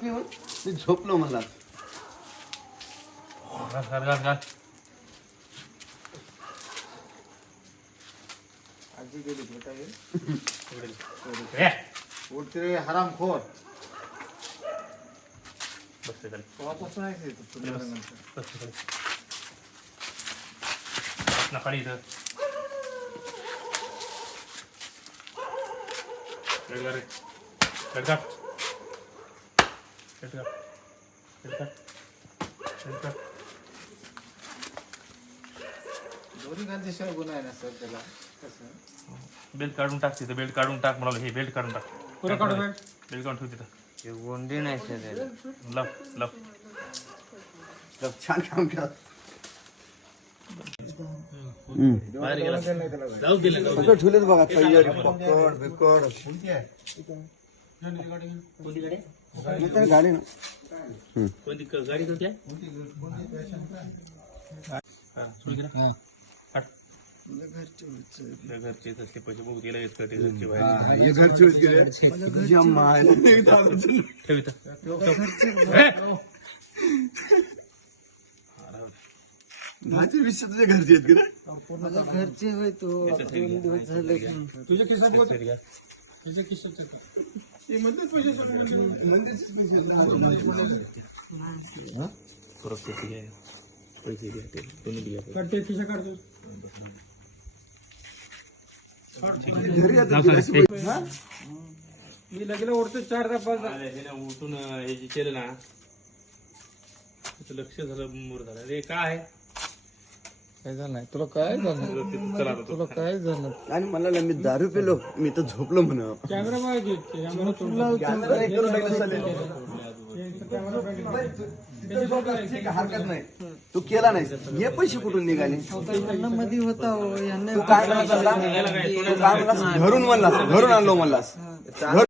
पिऊन मी झोपलो मला. आजी गेली बेटा उठते रे हरामखोर. वापस नाही खाली इथं दोन्ही घालच्याशिवाय गुन्हा आहे ना सर त्याला. कसं बेल्ट काढून टाक तिथं. बेल्ट काढून टाक म्हणाले. हे बेल्ट काढून टाक. पुरं काढून बेल्ट काढून ठेव तिथं. गोंडी नाही सर लाव लाव. छान काम केलं. सगळं ठेवलेत बघा तयारी पकड बिकड. गाडी ना कोणती गाडी कोणती आहे? घरचे असले पैसे बघू गेले घरचे बाहेर हे घरचे गेले ठेव इथं. माझे विषय तुझ्या घरचे आहेत की घरचे होय तो दिवस झाले. तुझ्या खिशात पैसे घ्या ते तुम्ही द्या. मी लगेच ओढतो 4-5 उठून हे जे केलं ना लक्ष झालं मोर झालं. रे काय काय झालं नाही तुला काय झालं तुला काय झालं. आणि मला मी दारू पिलो मी तर झोपलो म्हणा. कॅमेरा पाहिजे हरकत नाही. तू केला नाही. हे पैसे कुठून निघाले? मध्ये होता हो, यांना तू काय म्हणलास? घरून म्हणलास घरून आणलो म्हणलास.